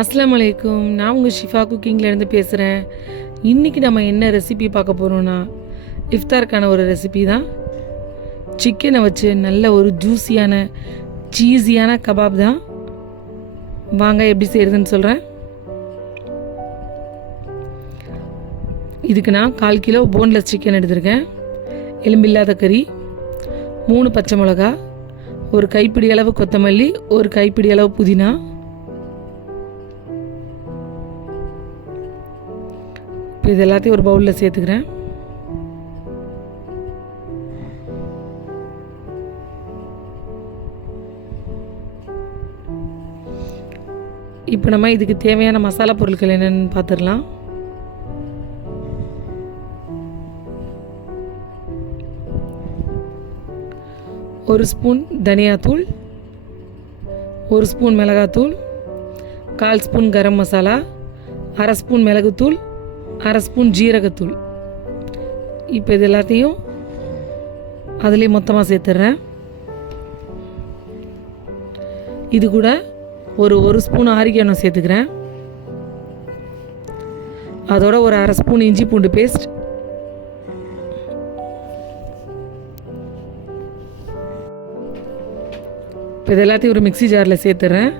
அஸ்ஸலாமு அலைக்கும். நான் உங்கள் ஷிஃபா குக்கிங்லேருந்து பேசுகிறேன். இன்றைக்கி நம்ம என்ன ரெசிபி பார்க்க போகிறோன்னா, இஃப்தாருக்கான ஒரு ரெசிபி தான். சிக்கனை வச்சு நல்ல ஒரு ஜூஸியான சீஸியான கபாப் தான். வாங்க எப்படி செய்கிறதுன்னு சொல்கிறேன். இதுக்கு நான் 1/4 கிலோ போன்லெஸ் சிக்கன் எடுத்திருக்கேன். எலும்பில்லாத கறி, 3 பச்சை மிளகா, ஒரு கைப்பிடி அளவு கொத்தமல்லி, ஒரு கைப்பிடி அளவு புதினா, இப்போ இது எல்லாத்தையும் ஒரு பவுலில் சேர்த்துக்கிறேன். இப்போ நம்ம இதுக்கு தேவையான மசாலா பொருட்கள் என்னென்னு பார்த்துடலாம். ஒரு ஸ்பூன் தனியாத்தூள், 1 ஸ்பூன் மிளகாத்தூள், 1/4 ஸ்பூன் கரம் மசாலா, 1/2 ஸ்பூன் மிளகுத்தூள், 1/2 ஸ்பூன் ஜீரகத்தூள். இப்போ இது எல்லாத்தையும் அதுலேயே மொத்தமாக சேர்த்துட்றேன். இது கூட ஒரு ஸ்பூன் ஆரிகானோ சேர்த்துக்கிறேன். அதோட ஒரு 1/2 ஸ்பூன் இஞ்சி பூண்டு பேஸ்ட், இப்போ இது எல்லாத்தையும் ஒரு மிக்ஸி ஜாரில் சேர்த்துறேன்.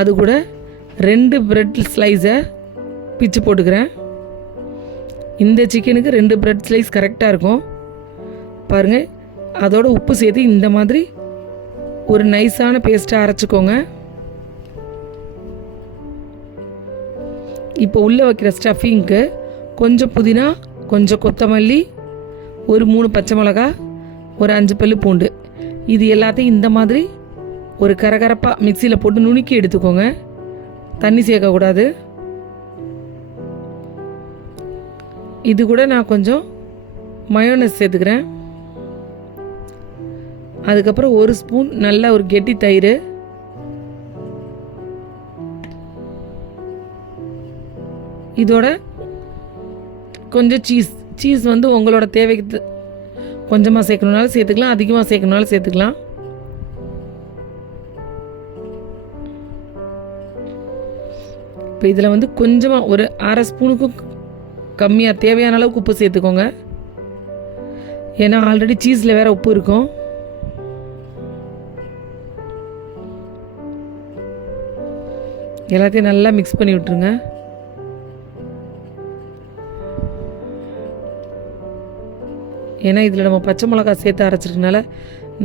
அது கூட 2 பிரெட் ஸ்லைஸை பிச்சு போட்டுக்கிறேன். இந்த சிக்கனுக்கு 2 பிரெட் ஸ்லைஸ் கரெக்டாக இருக்கும் பாருங்கள். அதோட உப்பு சேர்த்து இந்த மாதிரி ஒரு நைஸான பேஸ்ட்டாக அரைச்சிக்கோங்க. இப்போ உள்ளே வைக்கிற ஸ்டஃபிங்க்கு கொஞ்சம் புதினா, கொஞ்சம் கொத்தமல்லி, ஒரு 3 பச்சை மிளகா, ஒரு 5 பல்லு பூண்டு, இது எல்லாத்தையும் இந்த மாதிரி ஒரு கரகரப்பாக மிக்சியில் போட்டு நுணுக்கி எடுத்துக்கோங்க. தண்ணி சேர்க்கக்கூடாது. இது கூட நான் கொஞ்சம் மயோனஸ் சேர்த்துக்கிறேன். அதுக்கப்புறம் 1 ஸ்பூன் நல்ல ஒரு கெட்டி தயிர், இதோட கொஞ்சம் சீஸ் வந்து உங்களோட தேவைக்கு கொஞ்சமாக சேர்க்கணுனாலும் சேர்த்துக்கலாம், அதிகமாக சேர்க்கணுனாலும் சேர்த்துக்கலாம். இப்போ இதில் வந்து கொஞ்சமாக ஒரு 1/2 ஸ்பூனுக்கும் கம்மியாக தேவையான அளவுக்கு உப்பு சேர்த்துக்கோங்க. ஏன்னா ஆல்ரெடி சீஸில் வேறு உப்பு இருக்கும். எல்லாத்தையும் நல்லா மிக்ஸ் பண்ணி விட்டுருங்க. ஏன்னா இதில் நம்ம பச்சை மிளகா சேர்த்து அரைச்சிருக்கனால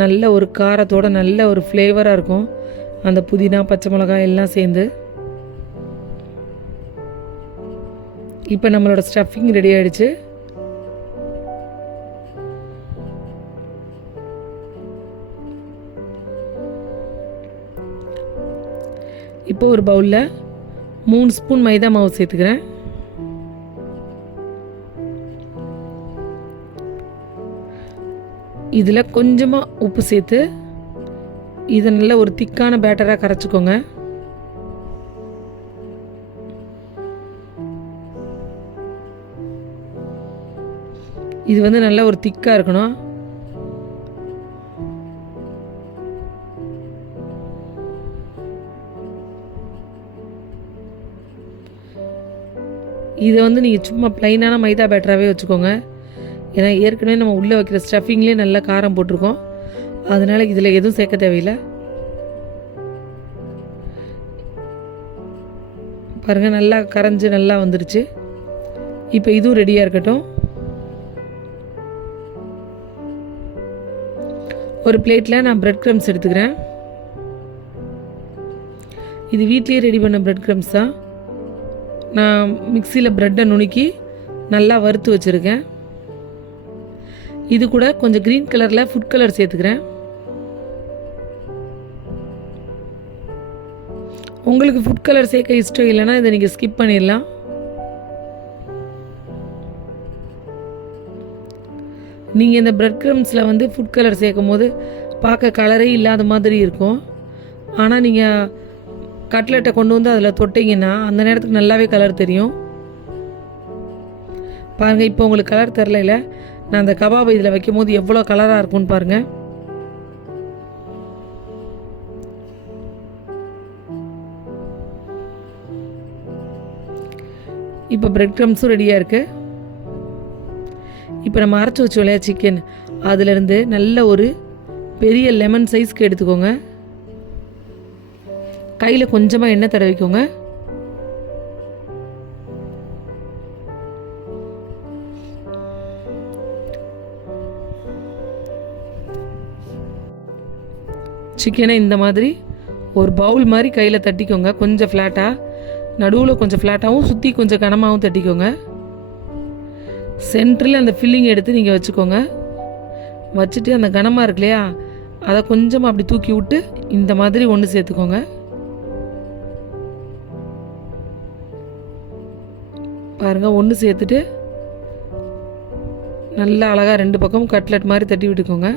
நல்ல ஒரு காரத்தோட நல்ல ஒரு ஃப்ளேவராக இருக்கும். அந்த புதினா பச்சை மிளகாய் எல்லாம் சேர்ந்து இப்போ நம்மளோட ஸ்டஃபிங் ரெடி ஆகிடுச்சு. இப்போ ஒரு பவுலில் 3 ஸ்பூன் மைதா மாவு சேர்த்துக்கிறேன். இதில் கொஞ்சமாக உப்பு சேர்த்து இதை நல்ல ஒரு திக்கான பேட்டராக கரைச்சிக்கோங்க. இது வந்து நல்ல ஒரு திக்காக இருக்கணும். இதை வந்து நீங்கள் சும்மா ப்ளைனான மைதா பேட்டராகவே வச்சுக்கோங்க. ஏன்னா ஏற்கனவே நம்ம உள்ளே வைக்கிற ஸ்டஃபிங்லேயே நல்லா காரம் போட்டிருக்கோம். அதனால் இதில் எதுவும் சேர்க்க தேவையில்லை. பாருங்கள் நல்லா கரைஞ்சி நல்லா வந்துடுச்சு. இப்போ இதுவும் ரெடியாக இருக்கட்டும். ஒரு பிளேட்டில் நான் பிரெட் க்ரம்ஸ் எடுத்துக்கிறேன். இது வீட்லேயே ரெடி பண்ண பிரெட் க்ரம்ஸ் தான். நான் மிக்சியில் ப்ரெட்டை நுணுக்கி நல்லா வறுத்து வச்சுருக்கேன். இது கூட கொஞ்சம் க்ரீன் கலரில் ஃபுட் கலர் சேர்த்துக்கிறேன். உங்களுக்கு ஃபுட் கலர் சேர்க்க இஷ்டம் இல்லைன்னா இதை நீங்கள் ஸ்கிப் பண்ணிடலாம். நீங்கள் இந்த பிரெட் க்ரம்ஸில் வந்து ஃபுட் கலர் சேர்க்கும் போது பார்க்க கலரே இல்லாத மாதிரி இருக்கும். ஆனால் நீங்கள் கட்லெட்டை கொண்டு வந்து அதில் தொட்டிங்கன்னா அந்த நேரத்துக்கு நல்லாவே கலர் தெரியும். பாருங்கள், இப்போ உங்களுக்கு கலர் தெரில, நான் அந்த கபாப் இதில் வைக்கும் போது எவ்வளோ கலராக இருக்கும்னு பாருங்கள். இப்போ பிரெட் க்ரம்ஸும் ரெடியாக இருக்குது. இப்போ நம்ம அரைச்சி வச்சோம் இல்லையா சிக்கன், அதுலேருந்து நல்ல ஒரு பெரிய லெமன் சைஸ்க்கு எடுத்துக்கோங்க. கையில் கொஞ்சமாக எண்ணெய் தடவிக்கோங்க. சிக்கனை இந்த மாதிரி ஒரு பவுல் மாதிரி கையில் தட்டிக்கோங்க. கொஞ்சம் ஃப்ளாட்டாக, நடுவில் கொஞ்சம் ஃப்ளாட்டாகவும் சுற்றி கொஞ்சம் கனமாகவும் தட்டிக்கோங்க. சென்டரில் அந்த ஃபில்லிங் எடுத்து நீங்கள் வச்சுக்கோங்க. வச்சுட்டு அந்த கனமாக இருக்கு இல்லையா, அதை கொஞ்சமாக அப்படி தூக்கி விட்டு இந்த மாதிரி ஒன்று சேர்த்துக்கோங்க. பாருங்கள், ஒன்று சேர்த்துட்டு நல்லா அழகாக 2 பக்கமும் கட்லெட் மாதிரி தட்டி விட்டுக்கோங்க.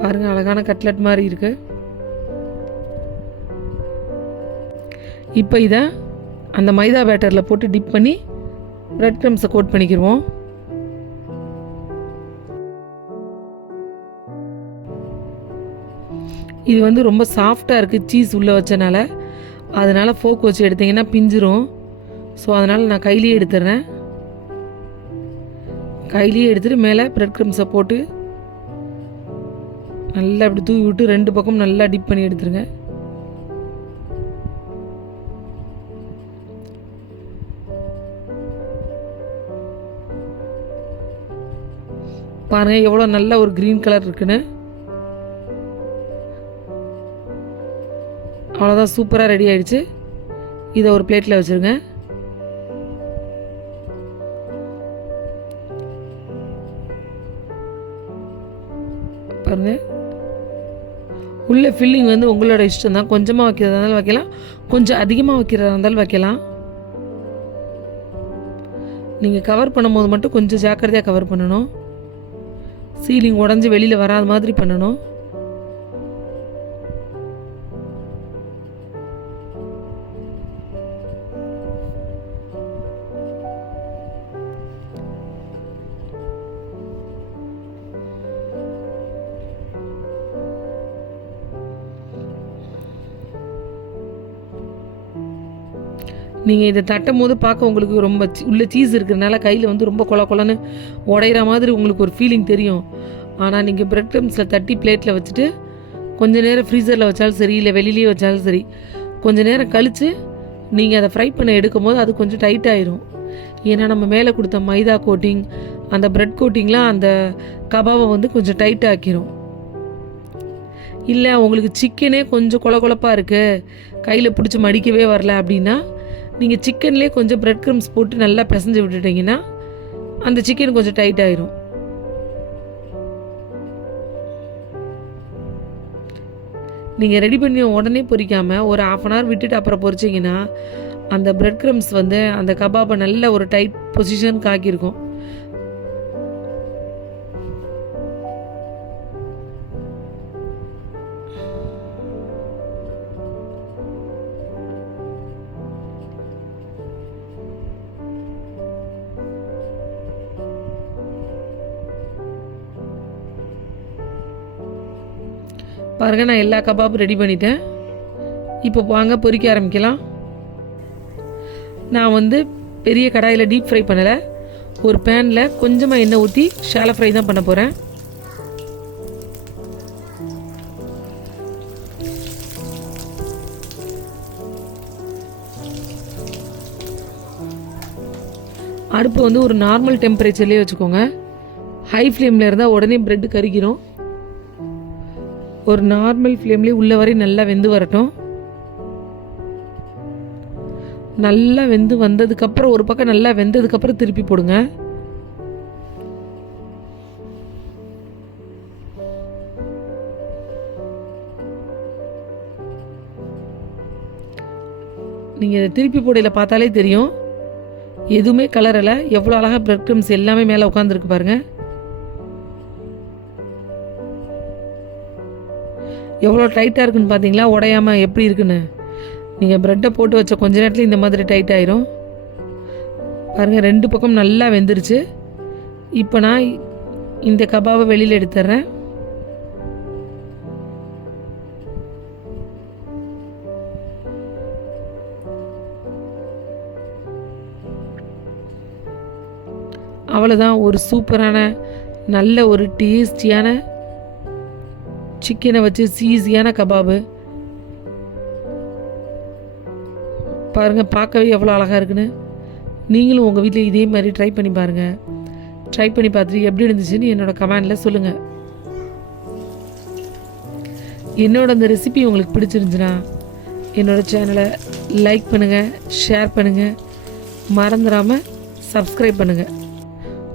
பாருங்கள், அழகான கட்லெட் மாதிரி இருக்குது. இப்போ இதை அந்த மைதா பேட்டரில் போட்டு டிப் பண்ணி பிரெட் க்ரம்ஸை கோட் பண்ணிக்கிடுவோம். இது வந்து ரொம்ப சாஃப்டாக இருக்குது சீஸ் உள்ளே வச்சனால. அதனால் ஃபோக் வச்சு எடுத்திங்கன்னா பிஞ்சிரும். ஸோ அதனால் நான் கையிலேயே எடுத்துடுறேன். கையிலேயே எடுத்துகிட்டு மேலே பிரெட் க்ரம்ஸை போட்டு நல்லா அப்படி தூவி விட்டு 2 பக்கம் நல்லா டிப் பண்ணி எடுத்துருங்க. பாருங்கள் எவ்வளோ நல்ல ஒரு க்ரீன் கலர் இருக்குன்னு. அவ்வளோதான், சூப்பராக ரெடி ஆகிடுச்சு. இதை ஒரு பிளேட்டில் வச்சுருங்க. பாருங்கள், உள்ள ஃபில்லிங் வந்து உங்களோட இஷ்டம் தான். கொஞ்சமாக வைக்கிறதா இருந்தாலும் வைக்கலாம், கொஞ்சம் அதிகமாக வைக்கிறதா இருந்தாலும் வைக்கலாம். நீங்கள் கவர் பண்ணும்போது மட்டும் கொஞ்சம் ஜாக்கிரதையாக கவர் பண்ணணும். சீலிங் உடஞ்சி வெளியில் வராத மாதிரி பண்ணணும். நீங்கள் இதை தட்டும் போது பார்க்க உங்களுக்கு ரொம்ப உள்ள சீஸ் இருக்கிறதுனால கையில் வந்து ரொம்ப கொலன்னு உடையிற மாதிரி உங்களுக்கு ஒரு ஃபீலிங் தெரியும். ஆனால் நீங்கள் பிரெட் க்ரம்ஸில் தட்டி பிளேட்டில் வச்சுட்டு கொஞ்சம் நேரம் ஃப்ரீசரில் வச்சாலும் சரி, இல்லை வெளியிலேயே வச்சாலும் சரி, கொஞ்சம் நேரம் கழித்து நீங்கள் அதை ஃப்ரை பண்ண எடுக்கும் போது அது கொஞ்சம் டைட் ஆயிரும். ஏன்னா நம்ம மேலே கொடுத்த மைதா கோட்டிங், அந்த பிரெட் கோட்டிங்லாம் அந்த கபாவை வந்து கொஞ்சம் டைட் ஆக்கிரும். இல்லை உங்களுக்கு சிக்கனே கொஞ்சம் கொலப்பாக இருக்குது, கையில் பிடிச்சி மடிக்கவே வரல அப்படின்னா நீங்கள் சிக்கன்லேயே கொஞ்சம் பிரெட் க்ரம்ஸ் போட்டு நல்லா பிசைஞ்சு விட்டுட்டிங்கன்னா அந்த சிக்கன் கொஞ்சம் டைட் ஆயிரும். நீங்கள் ரெடி பண்ணி உடனே பொரிக்காமல் ஒரு 1/2 hour விட்டுட்டு அப்புறம் பொரிச்சிங்கன்னா அந்த பிரெட் க்ரம்ஸ் வந்து அந்த கபாபை நல்ல ஒரு டைட் பொசிஷனுக்கு ஆக்கியிருக்கும். பாருங்கள், நான் எல்லா கபாபும் ரெடி பண்ணிட்டேன். இப்போ வாங்க பொரிக்க ஆரம்பிக்கலாம். நான் வந்து பெரிய கடாயில் டீப் ஃப்ரை பண்ணலை, ஒரு பேனில் கொஞ்சமாக எண்ணெய் ஊற்றி ஷாலோ ஃப்ரை தான் பண்ண போகிறேன். அடுப்பு வந்து ஒரு நார்மல் டெம்பரேச்சர்லேயே வச்சுக்கோங்க. ஹை ஃப்ளேமில் இருந்தால் உடனே ப்ரெட்டு கருகிரும். ஒரு நார்மல் ஃப்ளேம்லேயே உள்ள வரை நல்லா வெந்து வரட்டும். நல்லா வெந்து வந்ததுக்கப்புறம் ஒரு பக்கம் நல்லா வெந்ததுக்கப்புறம் திருப்பி போடுங்க. நீங்கள் இதை திருப்பி போடையில் பார்த்தாலே தெரியும், எதுவுமே கலரலை. எவ்வளோ அழகாக பிரெட் க்ரம்ஸ் எல்லாமே மேலே உட்காந்துருக்கு பாருங்கள். எவ்வளோ டைட்டாக இருக்குன்னு பார்த்தீங்களா, உடையாமல் எப்படி இருக்குன்னு. நீங்கள் ப்ரெட்டை போட்டு வச்ச கொஞ்ச நேரத்தில் இந்த மாதிரி டைட் ஆயிரும். பாருங்கள், 2 பக்கம் நல்லா வெந்துருச்சு. இப்போ நான் இந்த கபாபை வெளியில் எடுத்துட்றேன். அவ்வளோதான். ஒரு சூப்பரான நல்ல ஒரு டேஸ்டியான சிக்கனை வச்சு ஈஸியான கபாபு பாருங்கள். பார்க்கவே எவ்வளோ அழகாக இருக்குன்னு. நீங்களும் உங்கள் வீட்டில் இதே மாதிரி ட்ரை பண்ணி பாருங்கள். ட்ரை பண்ணி பார்த்துட்டு எப்படி இருந்துச்சுன்னு என்னோடய கமெண்டில் சொல்லுங்கள். என்னோட அந்த ரெசிபி உங்களுக்கு பிடிச்சிருந்துச்சுன்னா என்னோடய சேனலை லைக் பண்ணுங்கள், ஷேர் பண்ணுங்கள், மறந்துடாமல் சப்ஸ்கிரைப் பண்ணுங்கள்.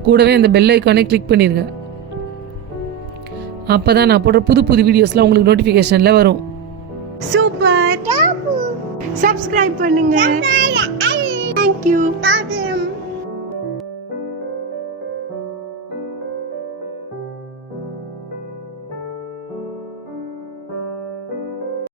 கூடவே அந்த பெல் ஐக்கானே கிளிக் பண்ணிடுங்க. அப்போ தான் நான் போடுற புது புது வீடியோஸ்லாம் உங்களுக்கு நோட்டிஃபிகேஷனில் வரும். சூப்பர். சப்ஸ்கிரைப் பண்ணுங்க. தேங்க்யூ.